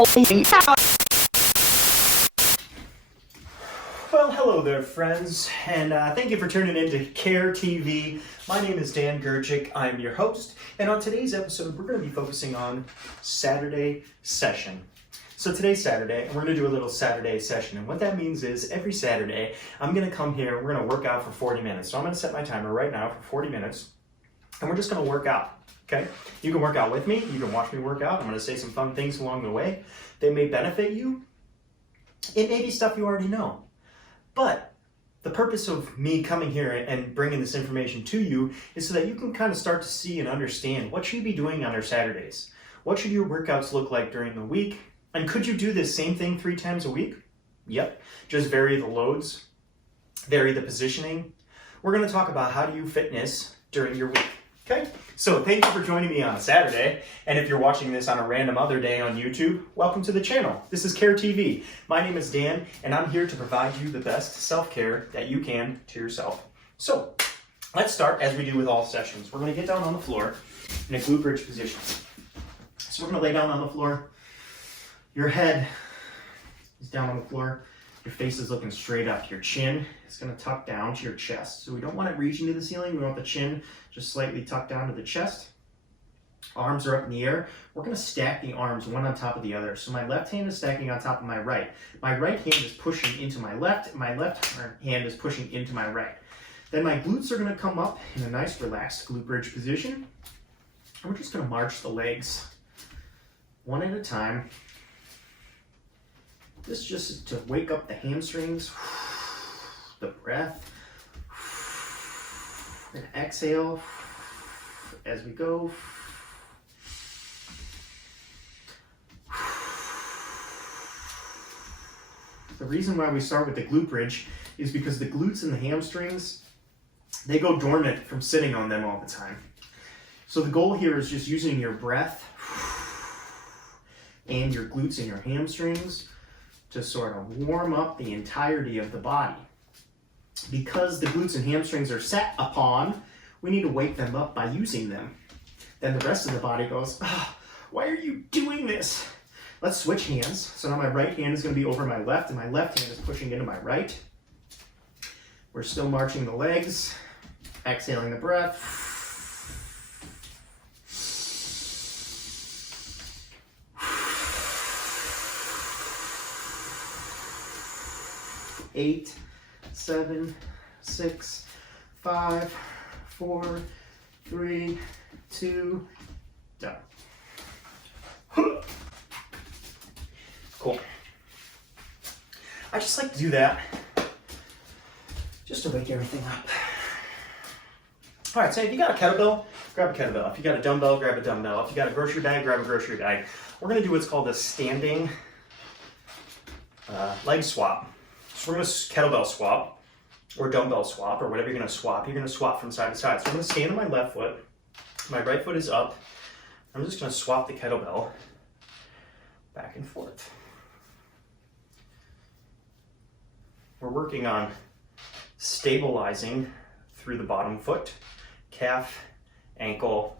Well, hello there, friends, and thank you for tuning in to Care TV. My name is Dan Gurchik. I'm your host, and on today's episode, we're going to be focusing on Saturday session. So today's Saturday, and we're going to do a little Saturday session, and what that means is every Saturday, I'm going to come here, we're going to work out for 40 minutes. So I'm going to set my timer right now for 40 minutes, and we're just going to work out. Okay, you can work out with me, you can watch me work out. I'm going to say some fun things along the way. They may benefit you. It may be stuff you already know. But the purpose of me coming here and bringing this information to you is so that you can kind of start to see and understand what should you be doing on your Saturdays. What should your workouts look like during the week? And could you do this same thing 3 times a week? Yep, just vary the loads, vary the positioning. We're going to talk about how do you fitness during your week. Okay, so thank you for joining me on Saturday, and if you're watching this on a random other day on YouTube, welcome to the channel. This is Care TV. My name is Dan, and I'm here to provide you the best self-care that you can to yourself. So, let's start as we do with all sessions. We're going to get down on the floor in a glute bridge position. So we're going to lay down on the floor. Your head is down on the floor. Your face is looking straight up. Your chin is going to tuck down to your chest. So we don't want it reaching to the ceiling. We want the chin just slightly tucked down to the chest. Arms are up in the air. We're going to stack the arms one on top of the other. So my left hand is stacking on top of my right. My right hand is pushing into my left. My left hand is pushing into my right. Then my glutes are going to come up in a nice relaxed glute bridge position. And we're just going to march the legs one at a time. This just is to wake up the hamstrings, the breath, and exhale as we go. The reason why we start with the glute bridge is because the glutes and the hamstrings, they go dormant from sitting on them all the time. So the goal here is just using your breath and your glutes and your hamstrings to sort of warm up the entirety of the body. Because the glutes and hamstrings are set upon, we need to wake them up by using them. Then the rest of the body goes, why are you doing this? Let's switch hands. So now my right hand is going to be over my left, and my left hand is pushing into my right. We're still marching the legs, exhaling the breath. 8, 7, 6, 5, 4, 3, 2, done. Cool. I just like to do that just to wake everything up. All right, so if you got a kettlebell, grab a kettlebell. If you got a dumbbell, grab a dumbbell. If you got a grocery bag, grab a grocery bag. We're going to do what's called a standing leg swap. So we're going to kettlebell swap or dumbbell swap or whatever you're going to swap. You're going to swap from side to side. So I'm going to stand on my left foot. My right foot is up. I'm just going to swap the kettlebell back and forth. We're working on stabilizing through the bottom foot, calf, ankle,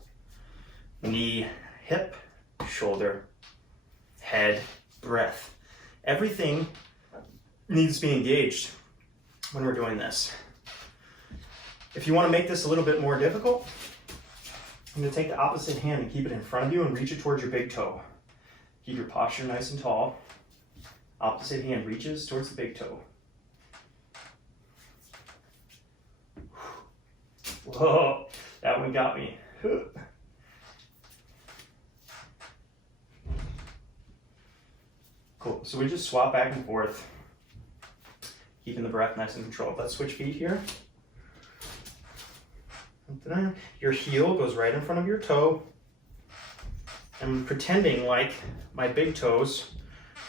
knee, hip, shoulder, head, breath. Everything needs to be engaged when we're doing this. If you want to make this a little bit more difficult, I'm going to take the opposite hand and keep it in front of you and reach it towards your big toe. Keep your posture nice and tall. Opposite hand reaches towards the big toe. Whoa, that one got me. Cool, so we just swap back and forth, keeping the breath nice and controlled. Let's switch feet here. Your heel goes right in front of your toe. I'm pretending like my big toes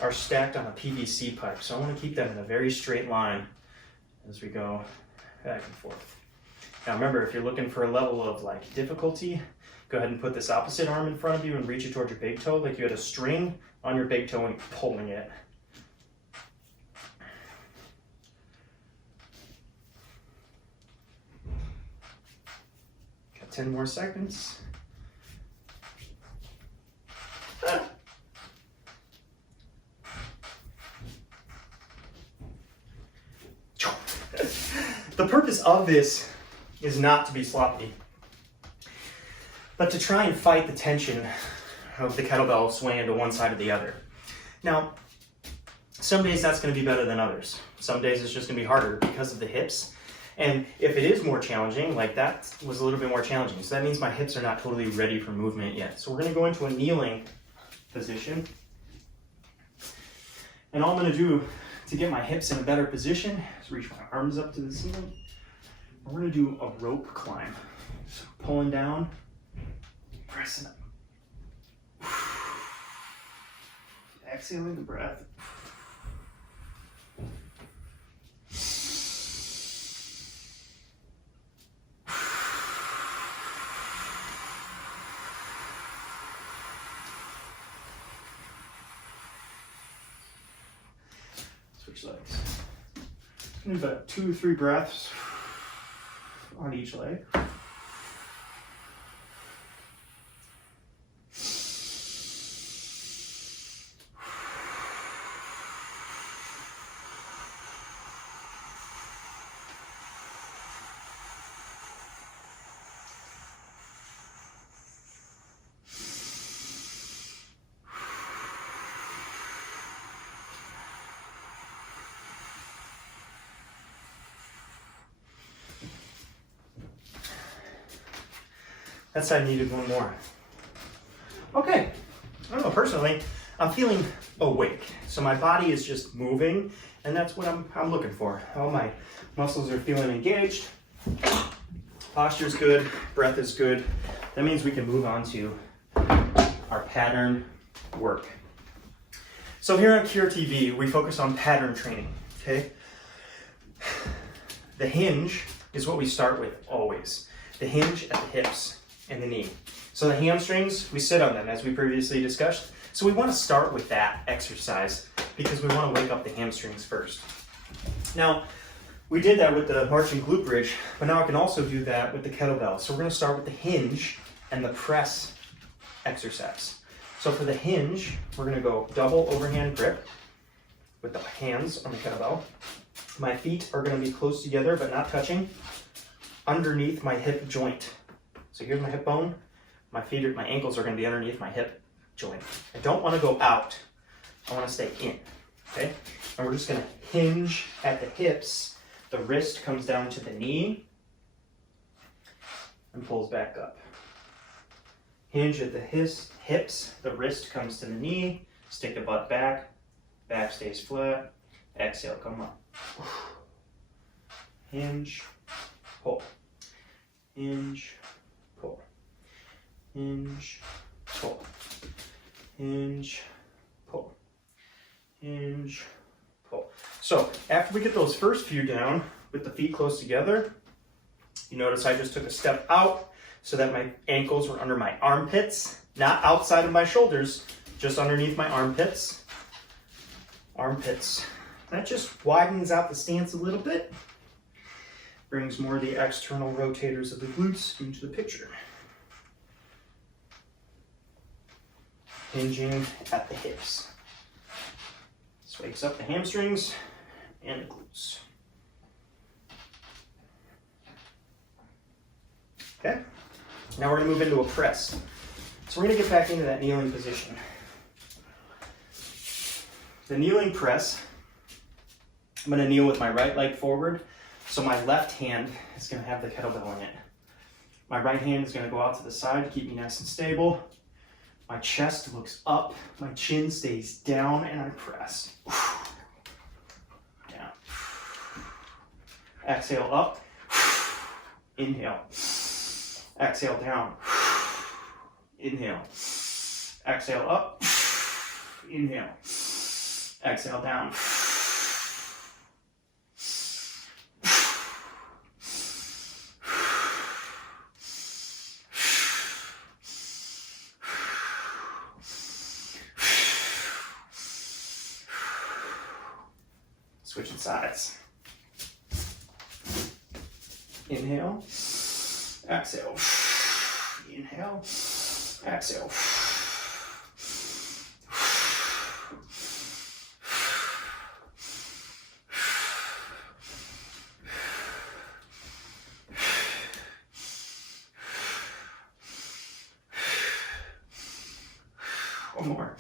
are stacked on a PVC pipe. So I want to keep them in a very straight line as we go back and forth. Now remember, if you're looking for a level of like difficulty, go ahead and put this opposite arm in front of you and reach it towards your big toe like you had a string on your big toe and you're pulling it. Got 10 more seconds. The purpose of this is not to be sloppy, but to try and fight the tension of the kettlebell swaying to one side or the other. Now, some days that's going to be better than others. Some days it's just going to be harder because of the hips. And if it is more challenging, like that was a little bit more challenging. So that means my hips are not totally ready for movement yet. So we're going to go into a kneeling position. And all I'm going to do to get my hips in a better position is reach my arms up to the ceiling. We're going to do a rope climb. So pulling down, pressing up. Exhaling the breath. Switch legs. Do about 2 or 3 breaths on each leg. That side needed one more. Okay, I don't know, personally, I'm feeling awake. So my body is just moving, and that's what I'm looking for. All my muscles are feeling engaged. Posture's good, breath is good. That means we can move on to our pattern work. So here on Cure TV, we focus on pattern training, okay? The hinge is what we start with always. The hinge at the hips and the knee. So the hamstrings, we sit on them as we previously discussed. So we want to start with that exercise because we want to wake up the hamstrings first. Now, we did that with the marching glute bridge, but now I can also do that with the kettlebell. So we're going to start with the hinge and the press exercise. So for the hinge, we're going to go double overhand grip with the hands on the kettlebell. My feet are going to be close together but not touching underneath my hip joint. So here's my hip bone. My ankles are going to be underneath my hip joint. I don't want to go out. I want to stay in. Okay? And we're just going to hinge at the hips. The wrist comes down to the knee and pulls back up. Hinge at the hips. The wrist comes to the knee. Stick the butt back. Back stays flat. Exhale, come up. Hinge, pull. Hinge, pull. Hinge, pull. Hinge, pull. Hinge, pull. So after we get those first few down with the feet close together, you notice I just took a step out so that my ankles were under my armpits, not outside of my shoulders, just underneath my armpits. Armpits. That just widens out the stance a little bit. Brings more of the external rotators of the glutes into the picture. Hinging at the hips. This wakes up the hamstrings and the glutes. Okay, now we're going to move into a press. So we're going to get back into that kneeling position. The kneeling press, I'm going to kneel with my right leg forward. So my left hand is going to have the kettlebell in it. My right hand is going to go out to the side to keep me nice and stable. My chest looks up, my chin stays down, and I press. Down. Exhale up. Inhale. Exhale down. Inhale. Exhale up. Inhale. Exhale down. Switching sides. Inhale, exhale. Inhale, exhale. One more.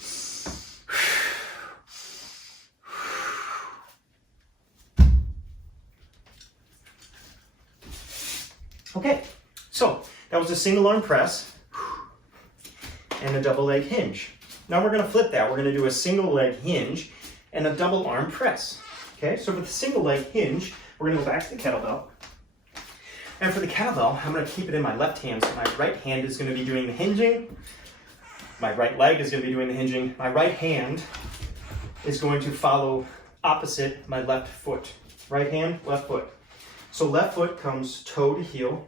Okay, so that was a single arm press and a double leg hinge. Now we're going to flip that. We're going to do a single leg hinge and a double arm press. Okay, so for the single leg hinge, we're going to go back to the kettlebell. And for the kettlebell, I'm going to keep it in my left hand. So my right hand is going to be doing the hinging. My right leg is going to be doing the hinging. My right hand is going to follow opposite my left foot. Right hand, left foot. So left foot comes toe to heel.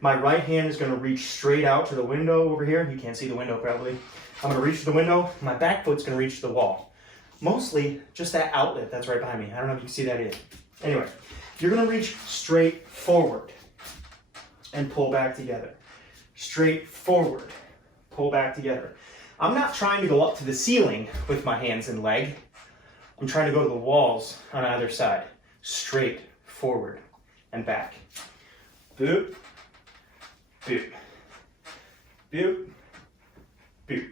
My right hand is going to reach straight out to the window over here. You can't see the window probably. I'm going to reach to the window. My back foot's going to reach to the wall. Mostly just that outlet that's right behind me. I don't know if you can see that either. Anyway, you're going to reach straight forward and pull back together. Straight forward, pull back together. I'm not trying to go up to the ceiling with my hands and leg. I'm trying to go to the walls on either side. Straight forward and back. Boop, boop, boop, boop,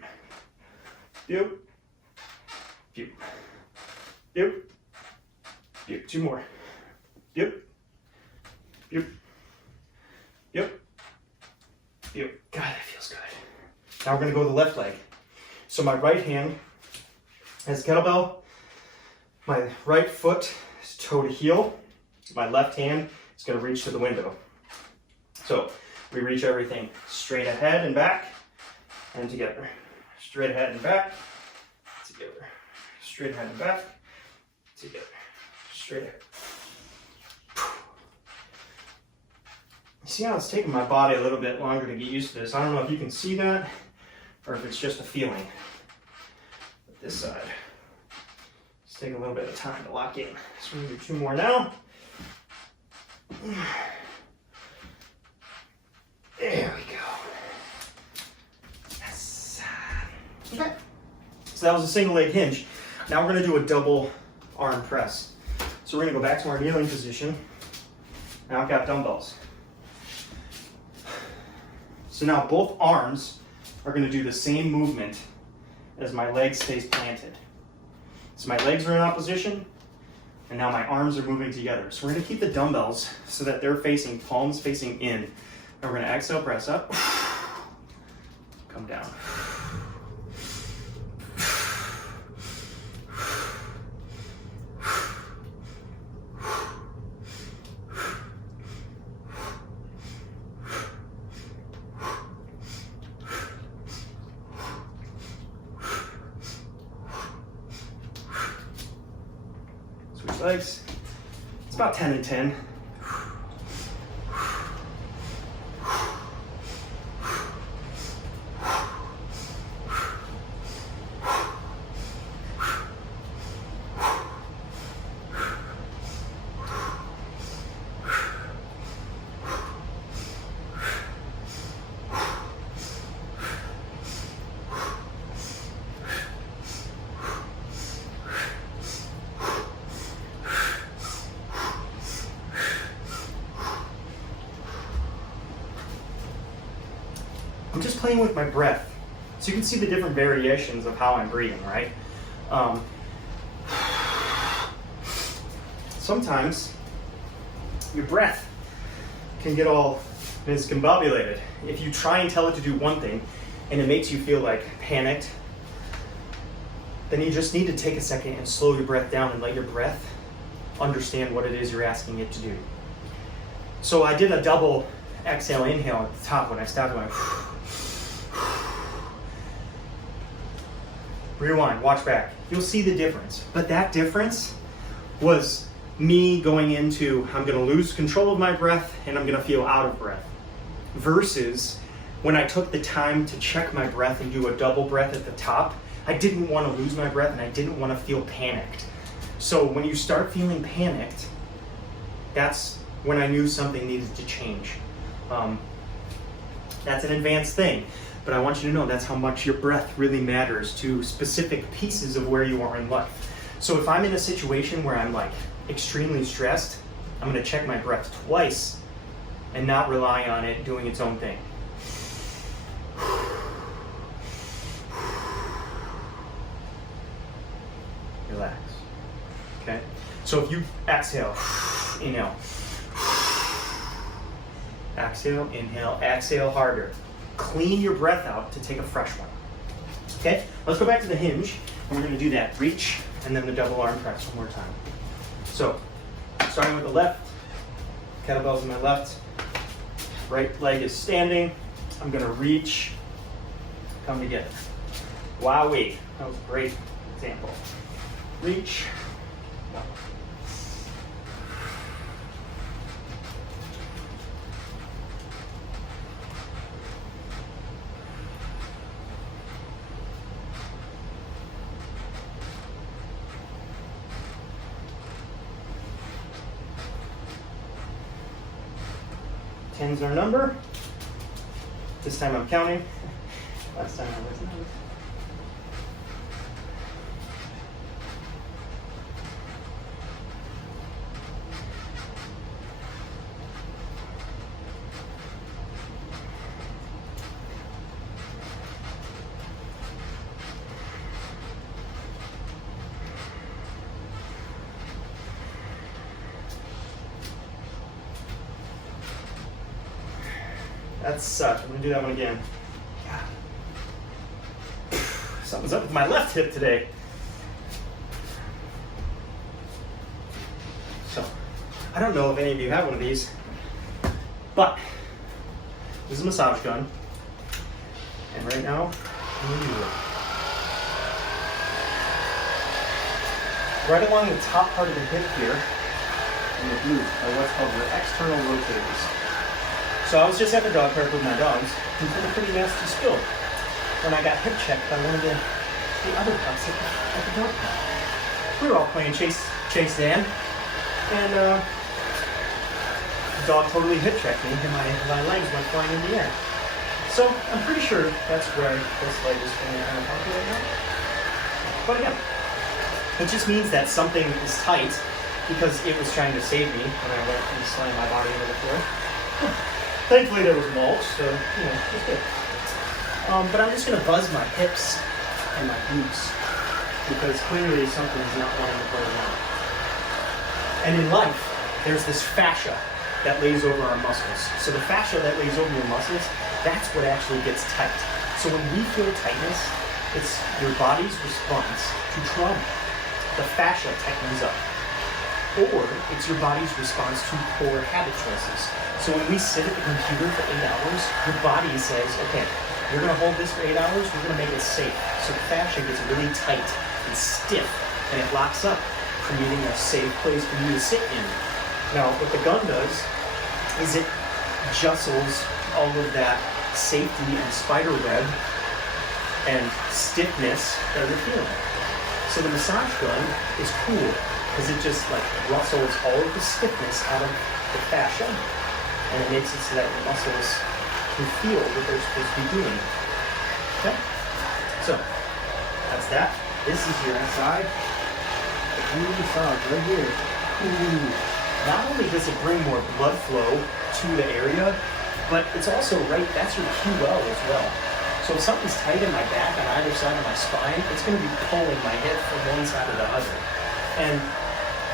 boop, boop, boop, boop. Two more. Boop, boop, boop, boop. God, that feels good. Now we're going to go to the left leg. So my right hand has kettlebell. My right foot is toe to heel. My left hand is going to reach to the window. So we reach everything straight ahead and back and together. Straight ahead and back, together. Straight ahead and back, together. Straight ahead. You see how it's taking my body a little bit longer to get used to this. I don't know if you can see that or if it's just a feeling. But this side, it's taking a little bit of time to lock in. So we're going to do two more now. There we go. Yes. Okay. So that was a single leg hinge. Now we're going to do a double arm press. So we're going to go back to our kneeling position. Now I've got dumbbells. So now both arms are going to do the same movement as my leg stays planted. So my legs are in opposition, and now my arms are moving together. So we're going to keep the dumbbells so that they're facing, palms facing in. And we're going to exhale, press up, come down. Switch legs. It's about 10 and 10. I'm just playing with my breath. So you can see the different variations of how I'm breathing, right? Sometimes your breath can get all discombobulated. If you try and tell it to do one thing and it makes you feel like panicked, then you just need to take a second and slow your breath down and let your breath understand what it is you're asking it to do. So I did a double exhale, inhale at the top when I stopped going. Rewind, watch back. You'll see the difference. But that difference was me going into, I'm going to lose control of my breath and I'm going to feel out of breath. Versus when I took the time to check my breath and do a double breath at the top, I didn't want to lose my breath and I didn't want to feel panicked. So when you start feeling panicked, that's when I knew something needed to change. That's an advanced thing. But I want you to know that's how much your breath really matters to specific pieces of where you are in life. So if I'm in a situation where I'm like extremely stressed, I'm going to check my breath twice and not rely on it doing its own thing. relax. Okay? So if you exhale, inhale, exhale, inhale, exhale harder. Clean your breath out to take a fresh one. Okay? Let's go back to the hinge, and we're going to do that reach and then the double arm press one more time. So, starting with the left, kettlebell's in my left, right leg is standing. I'm going to reach, come together. Wowee, that was a great example. Reach. Ten's our number. This time I'm counting. Last time I wasn't. That sucked. I'm gonna do that one again. God. Something's up with my left hip today. So, I don't know if any of you have one of these, but this is a massage gun, and right now, I'm gonna use it. Right along the top part of the hip here, in the glute, are what's called your external rotators. So I was just at the dog park with my dogs and took a pretty nasty spill. When I got hip checked by one of the other pups at the dog park. We were all playing Chase Dan, and the dog totally hip checked me, and my legs went flying in the air. So I'm pretty sure that's where this leg is going to help right now. But again, it just means that something is tight because it was trying to save me when I went and slammed my body into the floor. Thankfully there was mulch, so, it's good. But I'm just going to buzz my hips and my glutes because clearly something's not wanting to play around. And in life, there's this fascia that lays over our muscles. So the fascia that lays over your muscles, that's what actually gets tight. So when we feel tightness, it's your body's response to trauma. The fascia tightens up. Or it's your body's response to poor habit choices. So when we sit at the computer for 8 hours, your body says, okay, we're gonna hold this for 8 hours, we're gonna make it safe. So the fascia gets really tight and stiff, and it locks up, creating a safe place for you to sit in. Now, what the gun does is it jostles all of that safety and spider web and stiffness that you're feeling. So the massage gun is cool, because it just rustles all of the stiffness out of the fascia, and it makes it so that your muscles can feel what they're supposed to be doing. Okay? So, that's that. This is your SI. Glute massage right here. Ooh. Not only does it bring more blood flow to the area, but it's also that's your QL as well. So if something's tight in my back on either side of my spine, it's going to be pulling my hip from one side to the other. And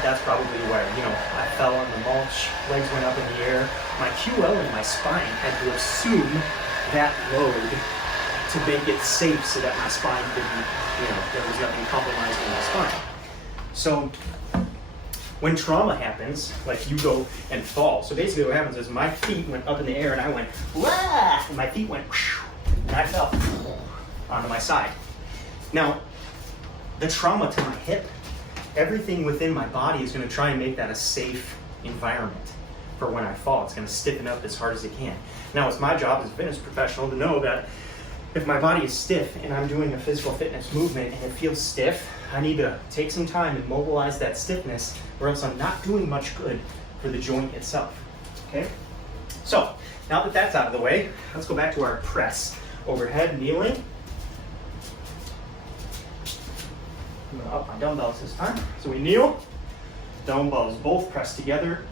that's probably where, I fell on the mulch, legs went up in the air. My QL in my spine had to assume that load to make it safe so that my spine didn't, there was nothing compromising my spine. So when trauma happens, like you go and fall. So basically what happens is my feet went up in the air and I went, wah! And my feet went, and I fell onto my side. Now, the trauma to my hip, everything within my body is going to try and make that a safe environment for when I fall. It's going to stiffen up as hard as it can. Now, it's my job as a fitness professional to know that if my body is stiff and I'm doing a physical fitness movement and it feels stiff, I need to take some time and mobilize that stiffness, or else I'm not doing much good for the joint itself. Okay? So, now that that's out of the way, let's go back to our press. Overhead, kneeling. I'm going to up my dumbbells this time. So we kneel, dumbbells both pressed together.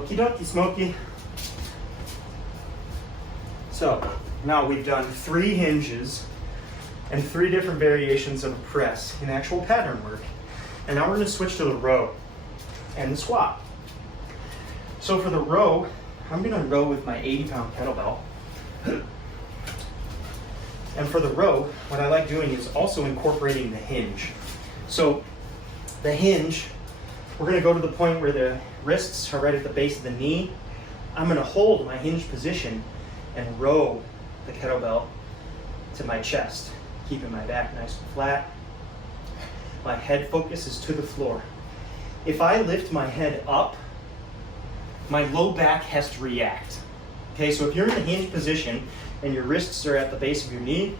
Okie dokie, Smokey. So now we've done 3 hinges and 3 different variations of a press in actual pattern work. And now we're going to switch to the row and the squat. So for the row, I'm going to row with my 80-pound kettlebell. And for the row, what I like doing is also incorporating the hinge. So the hinge, we're going to go to the point where the wrists are right at the base of the knee. I'm going to hold my hinge position and row the kettlebell to my chest, keeping my back nice and flat. My head focus is to the floor. If I lift my head up, my low back has to react. Okay, so if you're in the hinge position and your wrists are at the base of your knee,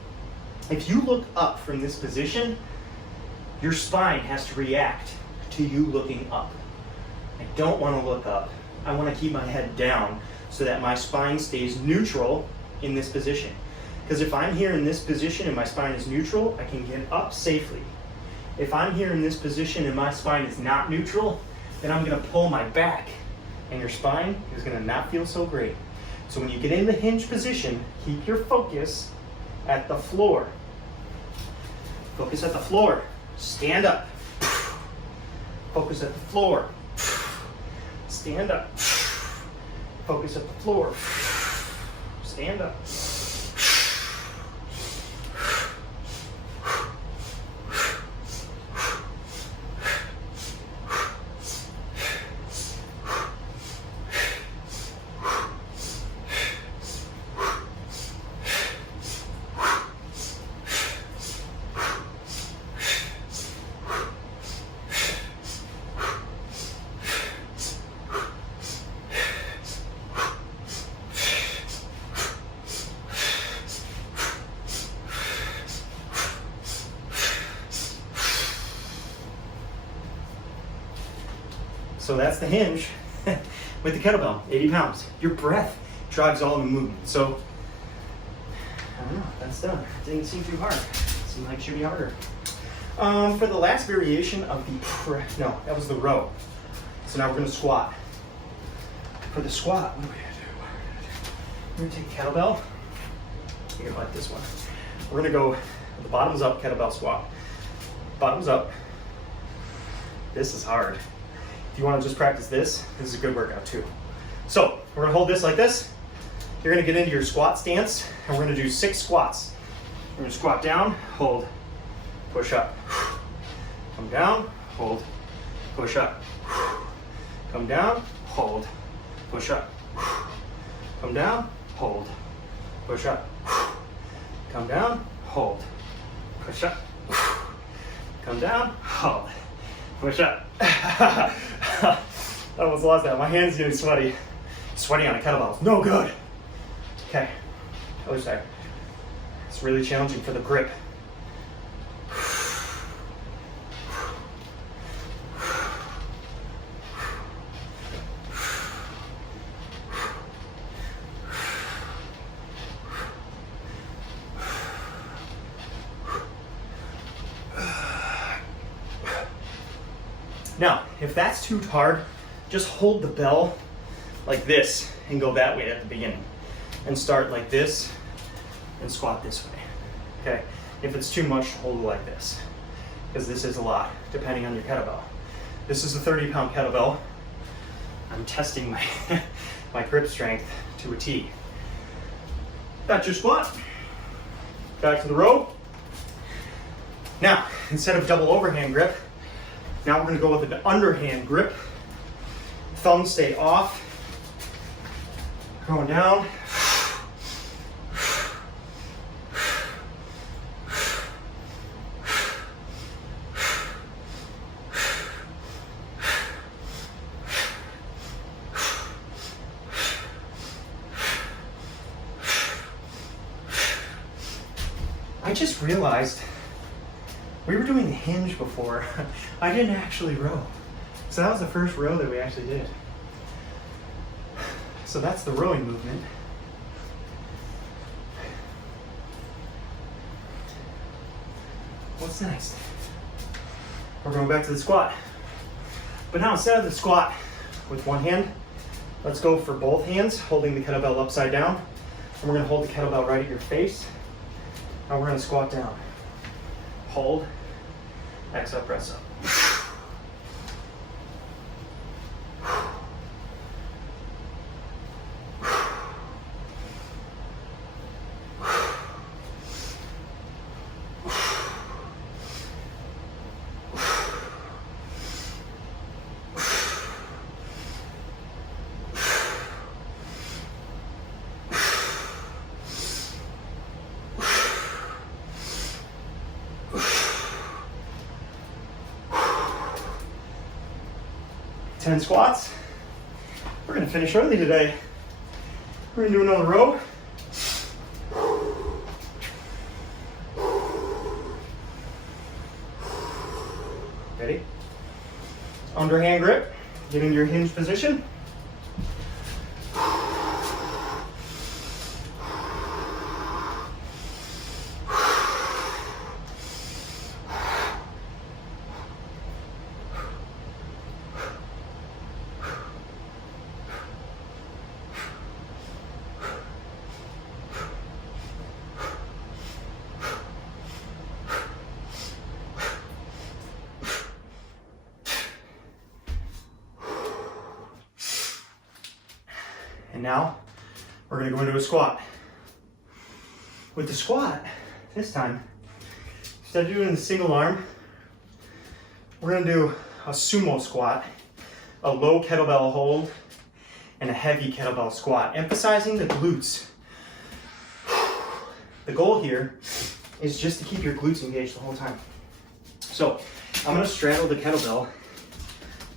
if you look up from this position, your spine has to react to you looking up. I don't want to look up. I want to keep my head down so that my spine stays neutral in this position. Because if I'm here in this position and my spine is neutral, I can get up safely. If I'm here in this position and my spine is not neutral, then I'm going to pull my back and your spine is going to not feel so great. So when you get in the hinge position, keep your focus at the floor. Focus at the floor. Stand up. Focus at the floor. Stand up. Focus at the floor. Stand up. So that's the hinge with the kettlebell, 80 pounds. Your breath drives all the movement. So, I don't know, that's done. Didn't seem too hard. Seemed like it should be harder. For the last variation of the press, no, that was the row. So now we're gonna squat. For the squat, what are we gonna do? We're gonna take kettlebell. You're gonna like this one. We're gonna go the bottoms up kettlebell squat. Bottoms up. This is hard. If you want to just practice this is a good workout too. So we're going to hold this like this. You're going to get into your squat stance and we're going to do 6 squats. We're going to squat down, hold, push up. Come down, hold, push up. Come down, hold, push up. Come down, hold, push up. Come down, hold, push up. Come down, hold, push up. I almost lost that. My hand's getting sweaty. Sweating on a kettlebell is no good. Okay, other side. It's really challenging for the grip. Now, if that's too hard, just hold the bell like this and go that way at the beginning. And start like this and squat this way. Okay? If it's too much, hold it like this. Because this is a lot, depending on your kettlebell. This is a 30-pound kettlebell. I'm testing my, my grip strength to a T. That's your squat. Back to the row. Now, instead of double overhand grip, now we're going to go with an underhand grip. Thumbs stay off. Going down. I just realized we were doing the hinge before. I didn't actually row. So that was the first row that we actually did. So that's the rowing movement. What's next? We're going back to the squat. But now instead of the squat with one hand, Let's go for both hands, holding the kettlebell upside down. And we're gonna hold the kettlebell right at your face. Now we're gonna squat down. Hold, exhale, press up. Ten squats. We're gonna finish early today. We're gonna do another row. Ready? Underhand grip. Get into your hinge position. And now we're gonna go into a squat. With the squat, this time, instead of doing the single arm, we're gonna do a sumo squat, a low kettlebell hold, and a heavy kettlebell squat, emphasizing the glutes. The goal here is just to keep your glutes engaged the whole time. So I'm gonna straddle the kettlebell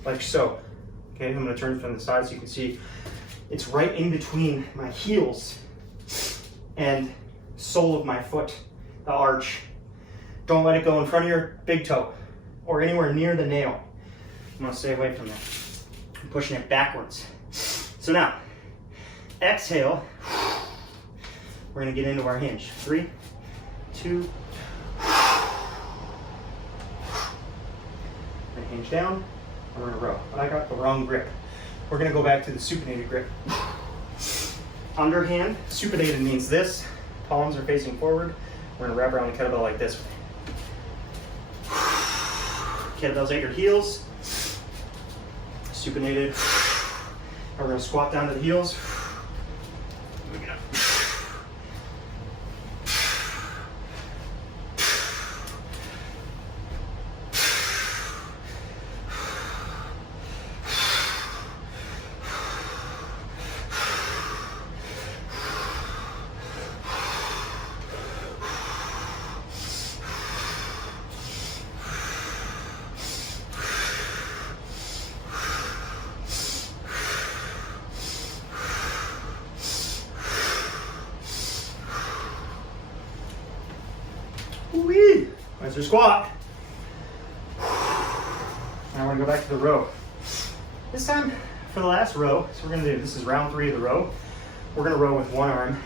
like so. Okay, I'm gonna turn from the side so you can see it's right in between my heels and sole of my foot, the arch. Don't let it go in front of your big toe or anywhere near the nail. I'm gonna stay away from that. I'm pushing it backwards. So now, exhale. We're gonna get into our hinge. 3, 2. Gonna hinge down, and we're gonna row. But I got the wrong grip. We're gonna go back to the supinated grip. Underhand, supinated means this. Palms are facing forward. We're gonna wrap around the kettlebell like this. Kettlebell's at your heels. Supinated. And we're gonna squat down to the heels. Moving up. Woo-wee. There's your squat. Now we're gonna go back to the row. This time, for the last row, so we're gonna do, this is round 3 of the row. We're gonna row with one arm,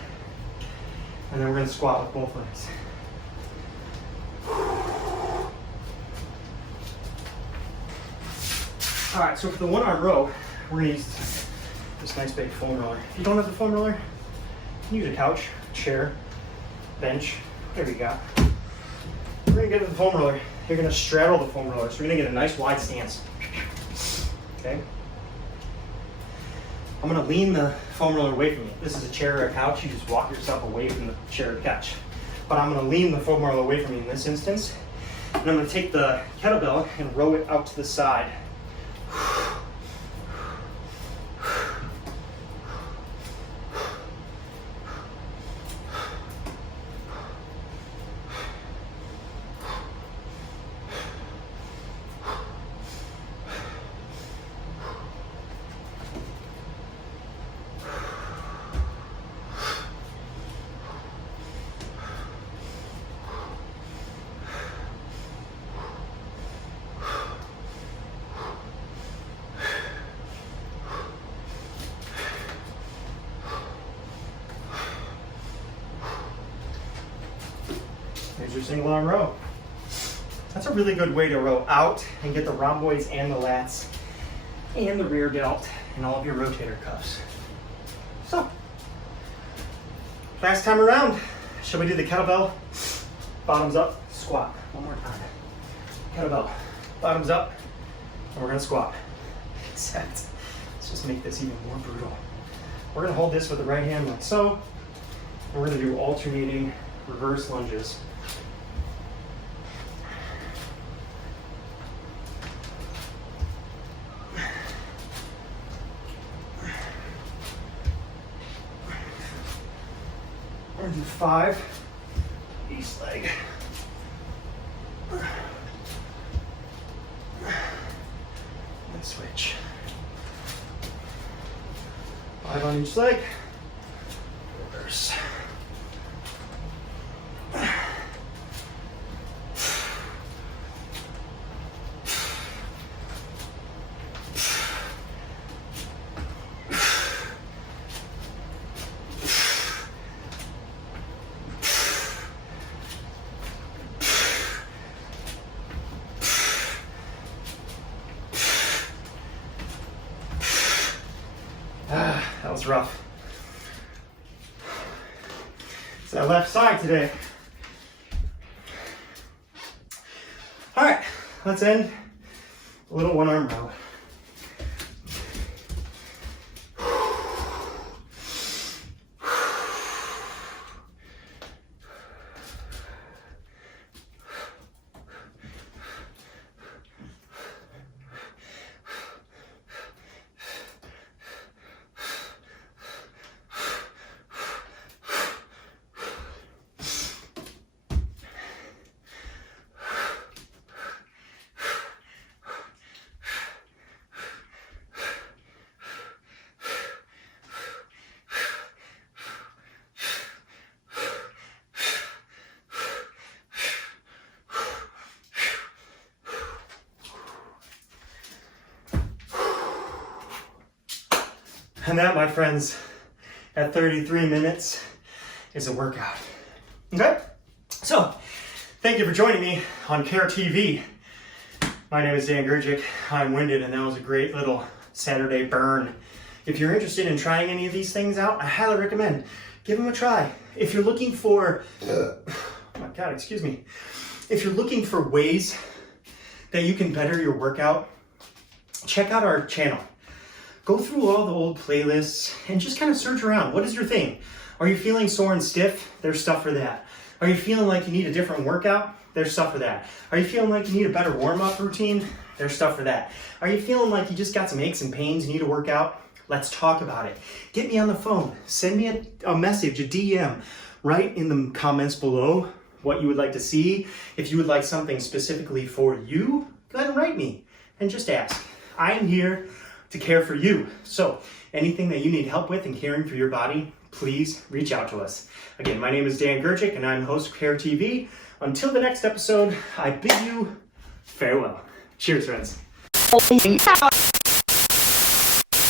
and then we're gonna squat with both legs. All right, so for the one arm row, we're gonna use this nice big foam roller. If you don't have the foam roller, you can use a couch, chair, bench, whatever you got. We're gonna get to the foam roller. You're gonna straddle the foam roller. So we're gonna get a nice wide stance. Okay? I'm gonna lean the foam roller away from you. This is a chair or a couch. You just walk yourself away from the chair or couch. But I'm gonna lean the foam roller away from you in this instance. And I'm gonna take the kettlebell and row it out to the side. There's your single arm row. That's a really good way to row out and get the rhomboids and the lats and the rear delt and all of your rotator cuffs. So, last time around, shall we do the kettlebell bottoms up squat? One more time. Kettlebell bottoms up, and we're gonna squat. Except, let's just make this even more brutal. We're gonna hold this with the right hand like so, and we're gonna do alternating reverse lunges. We're gonna do 5 each leg. And switch. 5 on each leg. Reverse. That was rough. It's that left side today. All right, let's end a little one arm row. And that, my friends, at 33 minutes is a workout. Okay? So, thank you for joining me on Care TV. My name is Dan Gurgic. I'm winded, and that was a great little Saturday burn. If you're interested in trying any of these things out, I highly recommend give them a try. If you're looking for, oh my God, excuse me. If you're looking for ways that you can better your workout, check out our channel. Go through all the old playlists and just kind of search around. What is your thing? Are you feeling sore and stiff? There's stuff for that. Are you feeling like you need a different workout? There's stuff for that. Are you feeling like you need a better warm-up routine? There's stuff for that. Are you feeling like you just got some aches and pains, you need to work out? Let's talk about it. Get me on the phone. Send me a message, a DM. Write in the comments below what you would like to see. If you would like something specifically for you, go ahead and write me and just ask. I am here to care for you. So anything that you need help with in caring for your body, please reach out to us. Again, my name is Dan Gurgic and I'm host of Care TV. Until the next episode, I bid you farewell. Cheers, friends.